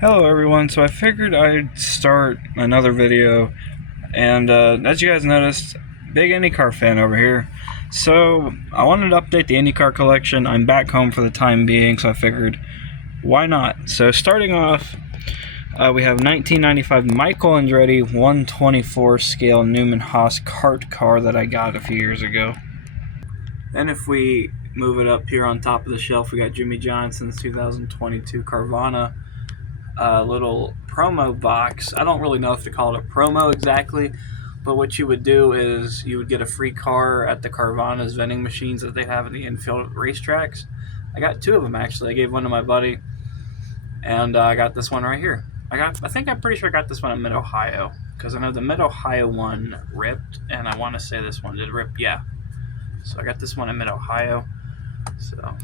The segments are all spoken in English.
Hello everyone, so I figured I'd start another video, and as you guys noticed, big Indycar fan over here. So I wanted to update the Indycar collection. I'm back home for the time being, so I figured, why not? So starting off, we have 1995 Michael Andretti 124 scale Newman Haas kart car that I got a few years ago. Then if we move it up here on top of the shelf, we got Jimmy Johnson's 2022 Carvana little promo box. I don't really know if to call it a promo exactly, but what you would do is you would get a free car at the Carvana's vending machines that they have in the infield racetracks. I got two of them actually. I gave one to my buddy, and I got this one right here. I'm pretty sure I got this one in Mid-Ohio, because I know the Mid-Ohio one ripped, and I want to say this one did rip, yeah. So I got this one in Mid-Ohio. So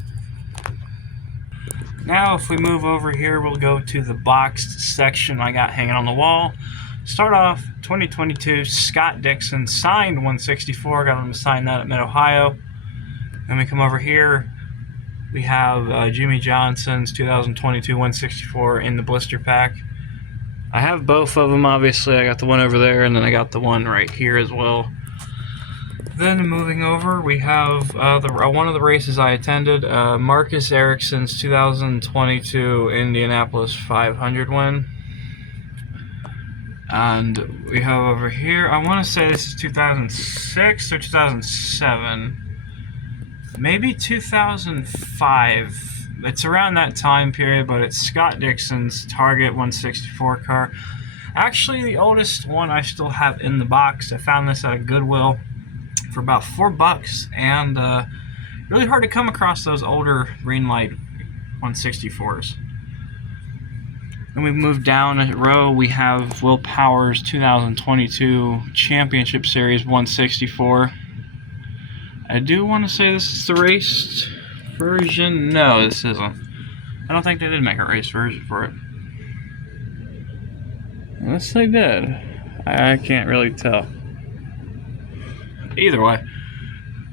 now if we move over here, we'll go to the boxed section I got hanging on the wall. Start off 2022 Scott Dixon signed 164. Got him to sign that at Mid-Ohio. Then we come over here. We have Jimmy Johnson's 2022 164 in the blister pack. I have both of them, obviously. I got the one over there, and then I got the one right here as well. Then moving over, we have one of the races I attended, Marcus Ericsson's 2022 Indianapolis 500 win. And we have over here, I want to say this is 2006 or 2007. Maybe 2005. It's around that time period, but it's Scott Dixon's Target 164 car. Actually, the oldest one I still have in the box. I found this at a Goodwill for about $4, and really hard to come across those older green light 164s. Then we move down a row. We have Will Power's 2022 Championship Series 164. I do want to say this is the raced version. No, this isn't. I don't think they did make a race version for it. Unless they did. I can't really tell. Either way,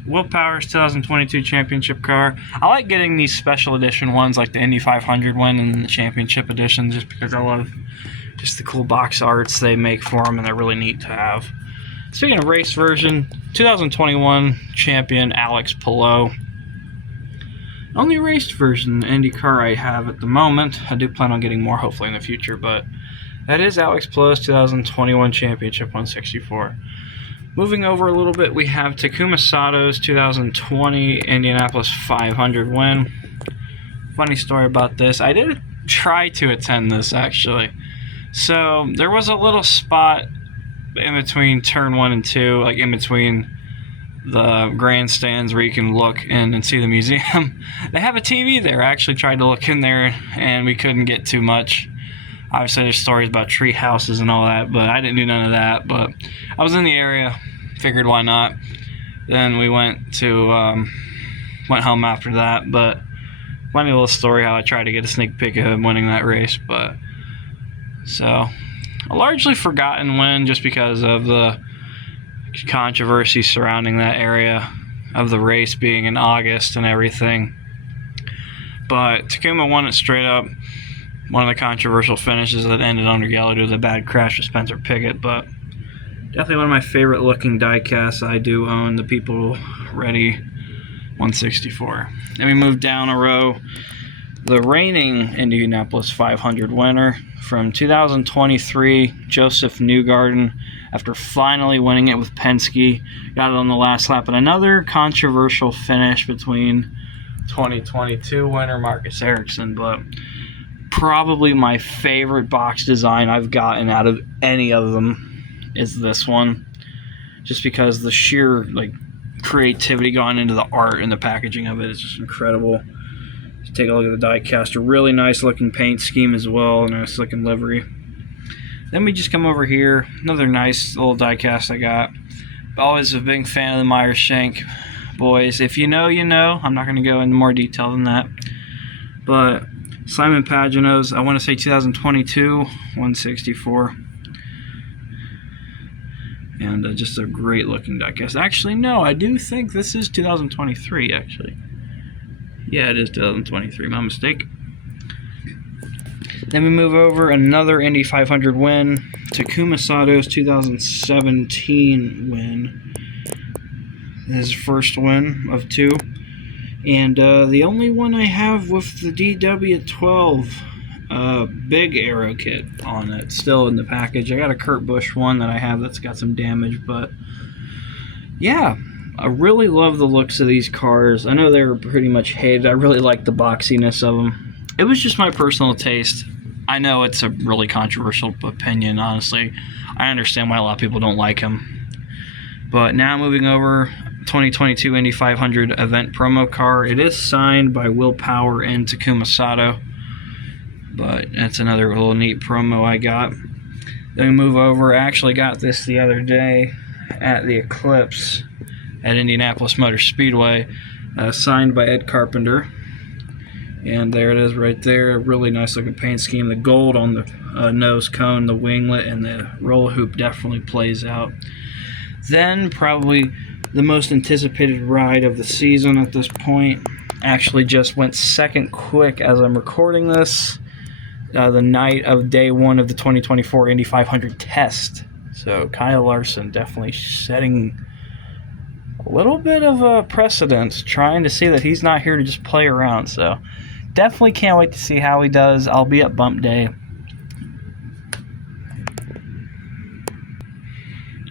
Will Power's 2022 championship car. I like getting these special edition ones like the Indy 500 one and the championship edition, just because I love just the cool box arts they make for them, and they're really neat to have. Speaking of race version, 2021 champion Alex Palou. Only raced version Indy car I have at the moment. I do plan on getting more hopefully in the future, but that is Alex Palou's 2021 championship 164. Moving over a little bit, we have Takuma Sato's 2020 Indianapolis 500 win. Funny story about this. I did try to attend this, actually. So, there was a little spot in between turn 1 and 2, like in between the grandstands where you can look in and see the museum. They have a TV there. I actually tried to look in there, and we couldn't get too much. Obviously, there's stories about tree houses and all that, but I didn't do none of that. But I was in the area, figured why not. Then we went home after that. But funny little story how I tried to get a sneak peek of him winning that race. But so a largely forgotten win just because of the controversy surrounding that area of the race being in August and everything. But Takuma won it straight up. One of the controversial finishes that ended under yellow due to the bad crash with Spencer Pigot, but definitely one of my favorite looking diecasts. I do own the People Ready 164. Then we move down a row. The reigning Indianapolis 500 winner from 2023, Joseph Newgarden, after finally winning it with Penske, got it on the last lap. And another controversial finish between 2022 winner Marcus Ericsson, but probably my favorite box design I've gotten out of any of them is this one, just because the sheer creativity gone into the art and the packaging of it is just incredible. Just take a look at the diecast. A really nice looking paint scheme as well, nice looking livery. Then we just come over here, another nice little diecast I got. Always a big fan of the Meyer Shank boys. If you know, you know. I'm not going to go into more detail than that, but Simon Pagino's, I want to say 2022 164, and just a great looking diecast. Actually, no, I do think this is 2023. Actually, yeah, it is 2023. My mistake. Then we move over, another Indy 500 win. Takuma Sato's 2017 win. His first win of 2. And the only one I have with the DW12 big aero kit on it, still in the package. I got a Kurt Busch one that I have that's got some damage, but yeah, I really love the looks of these cars. I know they were pretty much hated. I really like the boxiness of them. It was just my personal taste. I know it's a really controversial opinion, honestly. I understand why a lot of people don't like them. But now moving over, 2022 Indy 500 event promo car. It is signed by Will Power and Takuma Sato, but that's another little neat promo I got. Then we move over. I actually got this the other day at the Eclipse at Indianapolis Motor Speedway, signed by Ed Carpenter. And there it is right there. Really nice looking paint scheme. The gold on the nose cone, the winglet, and the roll hoop definitely plays out. Then probably the most anticipated ride of the season at this point. Actually just went second quick as I'm recording this. The night of day 1 of the 2024 Indy 500 test. So Kyle Larson definitely setting a little bit of a precedent, trying to see that he's not here to just play around. So definitely can't wait to see how he does. I'll be at bump day.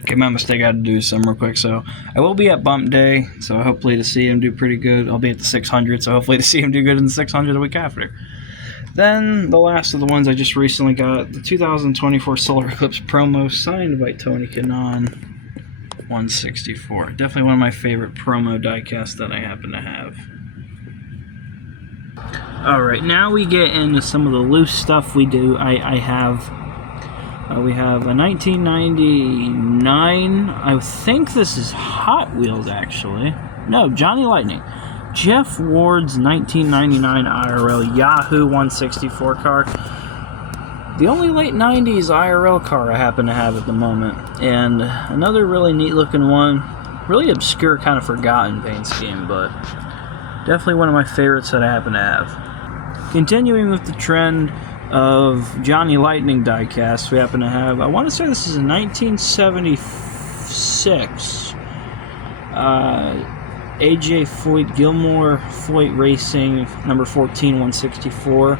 Okay, my mistake, I had to do some real quick. So I will be at bump day, so hopefully to see him do pretty good. I'll be at the 600, so hopefully to see him do good in the 600 the week after. Then the last of the ones I just recently got, the 2024 Solar Eclipse promo signed by Tony Kanaan, 164. Definitely one of my favorite promo diecasts that I happen to have. Alright, now we get into some of the loose stuff we do. We have a 1999, I think this is Hot Wheels actually. No, Johnny Lightning. Jeff Ward's 1999 IRL Yahoo 164 car. The only late 90s IRL car I happen to have at the moment. And another really neat looking one. Really obscure, kind of forgotten paint scheme, but definitely one of my favorites that I happen to have. Continuing with the trend of Johnny Lightning diecast, we happen to have, I want to say this is a 1976 AJ Foyt Gilmore Foyt Racing number 14 164.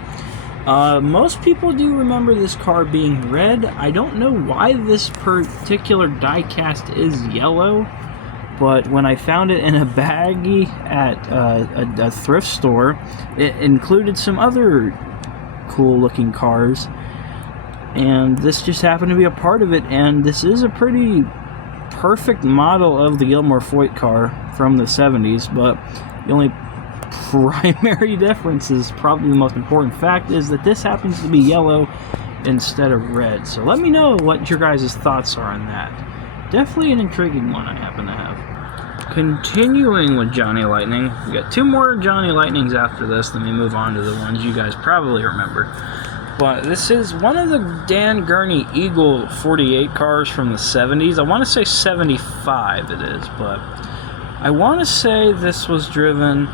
Most people do remember this car being red. I don't know why this particular diecast is yellow, but when I found it in a baggie at a thrift store, it included some other cool looking cars, and this just happened to be a part of it. And this is a pretty perfect model of the Gilmore Foyt car from the 70s, but the only primary difference, is probably the most important fact, is that this happens to be yellow instead of red. So let me know what your guys' thoughts are on that. Definitely an intriguing one I happen to have. Continuing with Johnny Lightning, we got 2 more Johnny Lightnings after this, then we move on to the ones you guys probably remember. But this is one of the Dan Gurney Eagle 48 cars from the 70s. I want to say 75 it is, but I want to say this was driven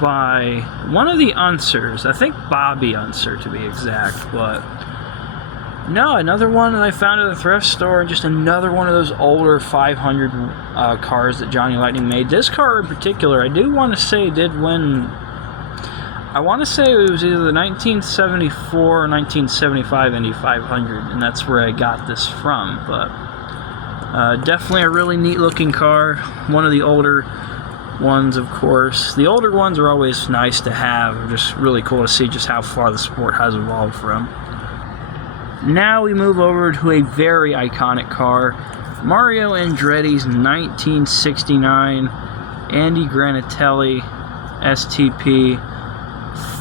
by one of the Unsers. I think Bobby Unser to be exact, but no, another one that I found at a thrift store, and just another one of those older 500 cars that Johnny Lightning made. This car in particular, I do want to say did win. I want to say it was either the 1974 or 1975 Indy 500, and that's where I got this from. But definitely a really neat looking car. One of the older ones, of course. The older ones are always nice to have. Just really cool to see just how far the sport has evolved from. Now we move over to a very iconic car. Mario Andretti's 1969 Andy Granatelli STP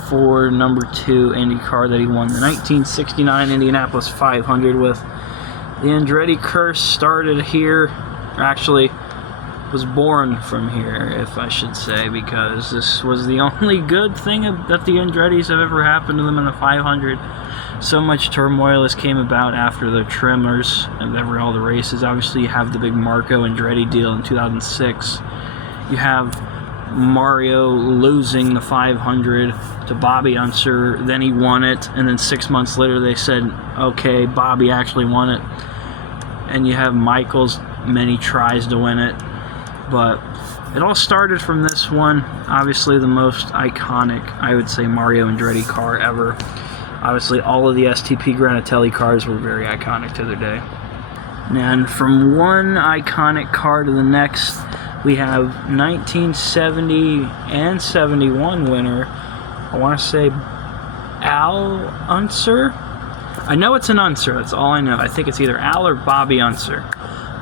for number 2 Indy car that he won the 1969 Indianapolis 500 with. The Andretti curse started here, or actually was born from here, if I should say, because this was the only good thing that the Andrettis have ever happened to them in the 500. So much turmoil has came about after the trimmers and all the races. Obviously, you have the big Marco Andretti deal in 2006. You have Mario losing the 500 to Bobby Unser. Then he won it, and then 6 months later they said, okay, Bobby actually won it. And you have Michael's many tries to win it. But it all started from this one. Obviously the most iconic, I would say, Mario Andretti car ever. Obviously all of the STP Granatelli cars were very iconic to their day. And from one iconic car to the next, we have 1970 and 71 winner, I want to say Al Unser. I know it's an Unser, that's all I know. I think it's either Al or Bobby Unser.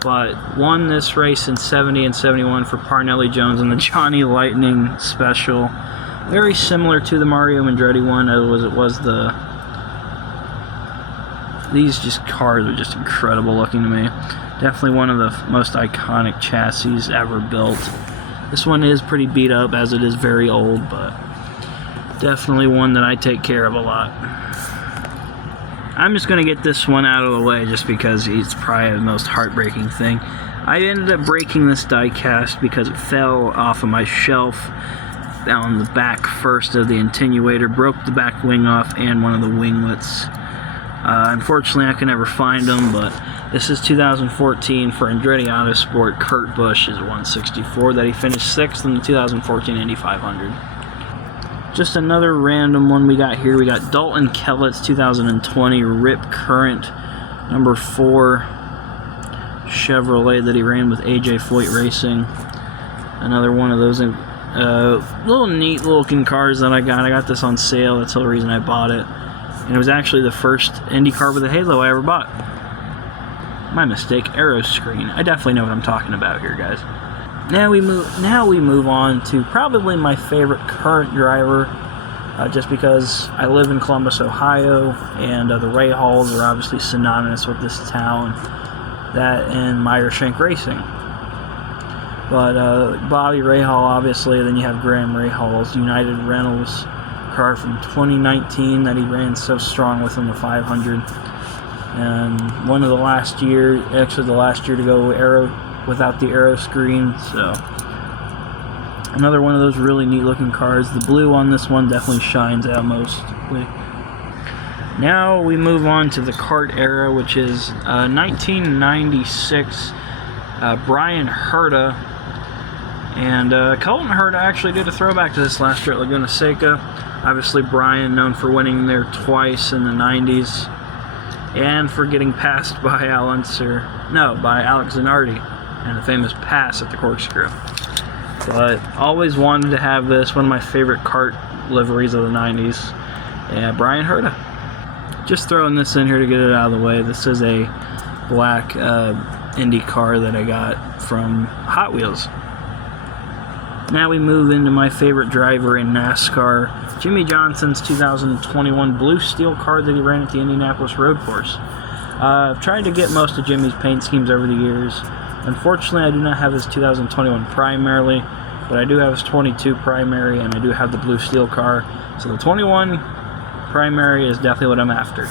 But won this race in 70 and 71 for Parnelli Jones in the Johnny Lightning Special. Very similar to the Mario Andretti one. These cars are just incredible looking to me. Definitely one of the most iconic chassis ever built. This one is pretty beat up as it is very old, but definitely one that I take care of a lot. I'm just going to get this one out of the way just because it's probably the most heartbreaking thing. I ended up breaking this diecast because it fell off of my shelf on the back first of the attenuator, broke the back wing off and one of the winglets. Unfortunately, I could never find them, but this is 2014 for Andretti Autosport. Kurt Busch's 164 that he finished 6th in the 2014 Indy 500. Just another random one we got here. We got Dalton Kellett's 2020 Rip Current number 4 Chevrolet that he ran with AJ Foyt Racing. Another one of those little neat looking cars that I got. I got this on sale. That's the whole reason I bought it. And it was actually the first Indycar with a halo I ever bought. My mistake, Aero Screen. I definitely know what I'm talking about here, guys. Now we move on to probably my favorite current driver, just because I live in Columbus, Ohio, and the Ray Halls are obviously synonymous with this town. That and Meyershank Racing. But Bobby Rahal, obviously, then you have Graham Rahal's United Rentals car from 2019 that he ran so strong with in the 500. And one of the last year, actually the last year to go without the aero screen. So another one of those really neat looking cars. The blue on this one definitely shines out mostly. Now we move on to the kart era, which is 1996. Brian Herta and Colton Herta actually did a throwback to this last year at Laguna Seca. Obviously Brian known for winning there twice in the 90s and for getting passed by Alex Zanardi and the famous pass at the corkscrew. But always wanted to have this, one of my favorite kart liveries of the 90s. And Brian Herta. Just throwing this in here to get it out of the way. This is a black Indycar that I got from Hot Wheels. Now we move into my favorite driver in NASCAR, Jimmy Johnson's 2021 blue steel car that he ran at the Indianapolis Road Course. I've tried to get most of Jimmy's paint schemes over the years. Unfortunately, I do not have his 2021 primarily, but I do have his 22 primary, and I do have the blue steel car. So the 21 primary is definitely what I'm after.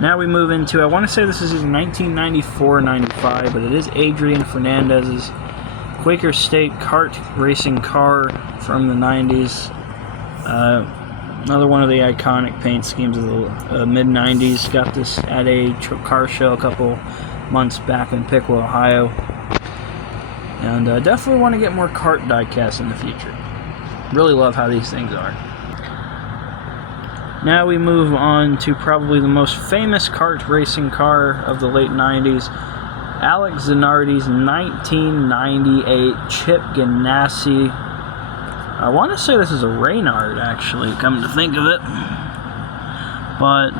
Now we move into, I want to say this is either 1994 or 95, but it is Adrian Fernandez's Quaker State kart racing car from the 90s. Another one of the iconic paint schemes of the mid-90s. Got this at a car show a couple months back in Piqua, Ohio. And definitely want to get more kart diecasts in the future. Really love how these things are. Now we move on to probably the most famous kart racing car of the late 90s. Alex Zanardi's 1998 Chip Ganassi. I want to say this is a Reynard, actually, come to think of it. But,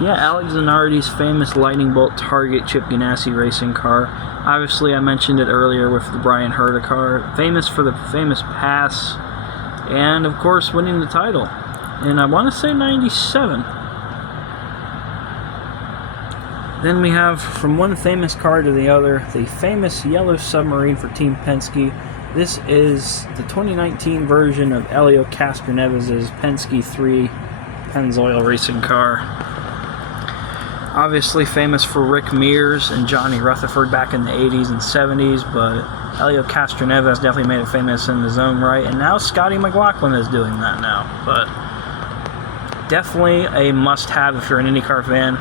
yeah, Alex Zanardi's famous Lightning Bolt Target Chip Ganassi racing car. Obviously, I mentioned it earlier with the Brian Herta car. Famous for the famous pass. And, of course, winning the title. And I want to say 97. Then we have, from one famous car to the other, the famous Yellow Submarine for Team Penske. This is the 2019 version of Elio Castroneves' Penske 3 Pennzoil racing car. Obviously famous for Rick Mears and Johnny Rutherford back in the 80s and 70s, but Helio Castroneves definitely made it famous in his own right, and now Scotty McLaughlin is doing that now. But definitely a must-have if you're an IndyCar fan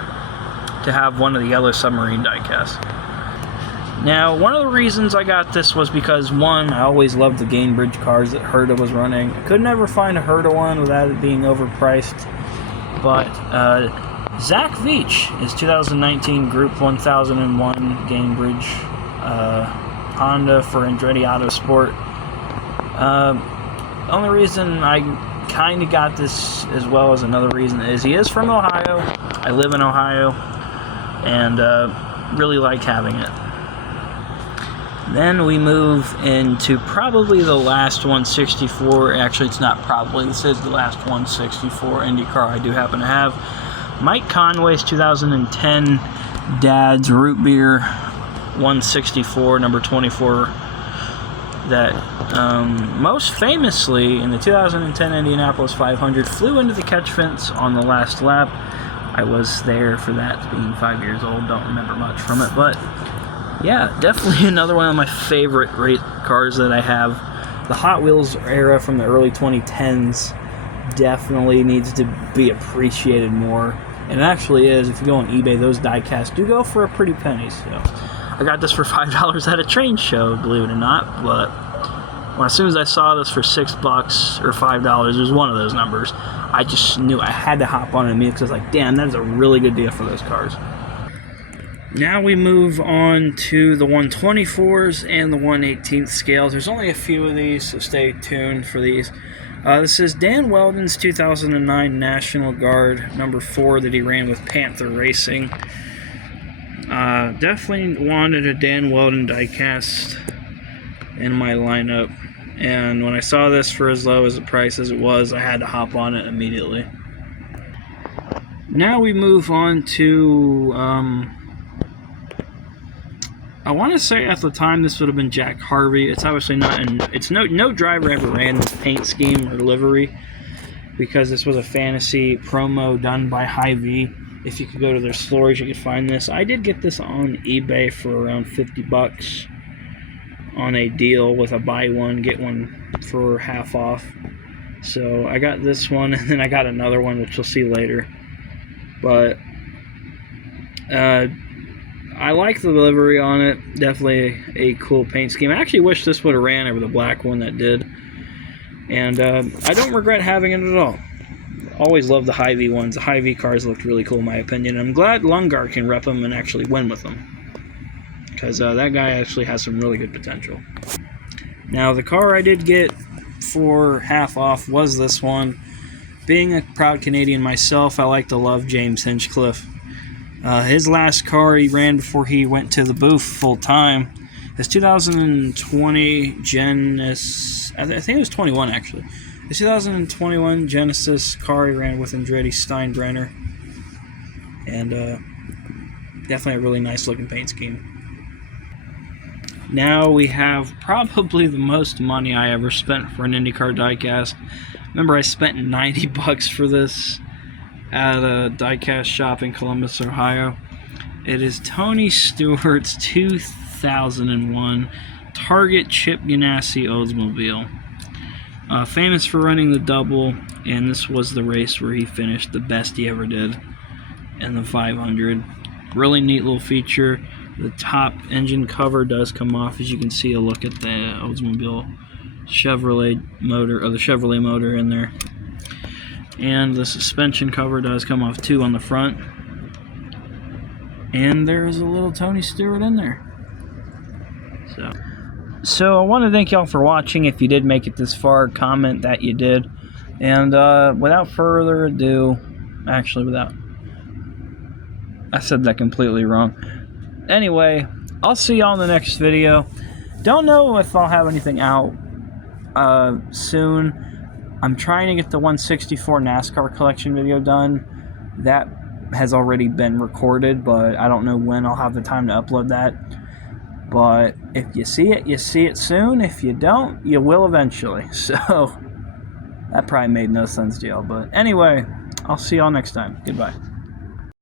to have one of the Yellow Submarine diecasts. Now, one of the reasons I got this was because, one, I always loved the Gainbridge cars that Herta was running. I could never find a Herta one without it being overpriced. But Zach Veach is 2019 Group 1001 Gainbridge Honda for Andretti Autosport. Only reason I kind of got this, as well as another reason, is he is from Ohio. I live in Ohio, and really like having it. Then we move into probably the last 164. Actually, it's not probably. This is the last 164 IndyCar I do happen to have. Mike Conway's 2010 Dad's Root Beer 164, number 24. That most famously in the 2010 Indianapolis 500 flew into the catch fence on the last lap. I was there for that, being 5 years old. Don't remember much from it, but yeah, definitely another one of my favorite race cars that I have. The Hot Wheels era from the early 2010s definitely needs to be appreciaed more. And it actually is. If you go on eBay, those diecasts do go for a pretty penny. So I got this for $5 at a train show, believe it or not. But as soon as I saw this for $6 or $5, it was one of those numbers. I just knew I had to hop on it immediately because I was like, damn, that is a really good deal for those cars. Now we move on to the 124s and the 1/18th scales. There's only a few of these, so stay tuned for these. This is Dan Weldon's 2009 National Guard number 4 that he ran with Panther Racing. Definitely wanted a Dan Weldon diecast in my lineup, and when I saw this for as low as the price as it was, I had to hop on it immediately. Now we move on to I want to say at the time this would have been Jack Harvey. It's obviously not, it's no driver ever ran this paint scheme or livery, because this was a fantasy promo done by Hy-Vee. If you could go to their stores, you could find this. I did get this on eBay for around $50 on a deal with a buy one get one for half off. So I got this one, and then I got another one which you'll see later. But I like the livery on it. Definitely a cool paint scheme. I actually wish this would have ran over the black one that did. And I don't regret having it at all. Always loved the Hy-Vee ones. The Hy-Vee cars looked really cool in my opinion. I'm glad Lungar can rep them and actually win with them, because that guy actually has some really good potential. Now the car I did get for half off was this one. Being a proud Canadian myself, I like to love James Hinchcliffe. His last car he ran before he went to the booth full time. His 2020 Genesis, I think it was 21 actually. His 2021 Genesis car he ran with Andretti Steinbrenner, and definitely a really nice looking paint scheme. Now we have probably the most money I ever spent for an IndyCar diecast. Remember, I spent $90 for this at a diecast shop in Columbus, Ohio. It is Tony Stewart's 2001 Target Chip Ganassi Oldsmobile. Famous for running the double, and this was the race where he finished the best he ever did in the 500. Really neat little feature. The top engine cover does come off, as you can see a look at the Oldsmobile Chevrolet motor, or the Chevrolet motor in there. And the suspension cover does come off too on the front. And there is a little Tony Stewart in there. So I want to thank y'all for watching. If you did make it this far, comment that you did. And without further ado, I said that completely wrong. Anyway, I'll see y'all in the next video. Don't know if I'll have anything out soon. I'm trying to get the 164 NASCAR collection video done. That has already been recorded, but I don't know when I'll have the time to upload that. But if you see it soon. If you don't, you will eventually. So that probably made no sense to y'all. But anyway, I'll see y'all next time. Goodbye.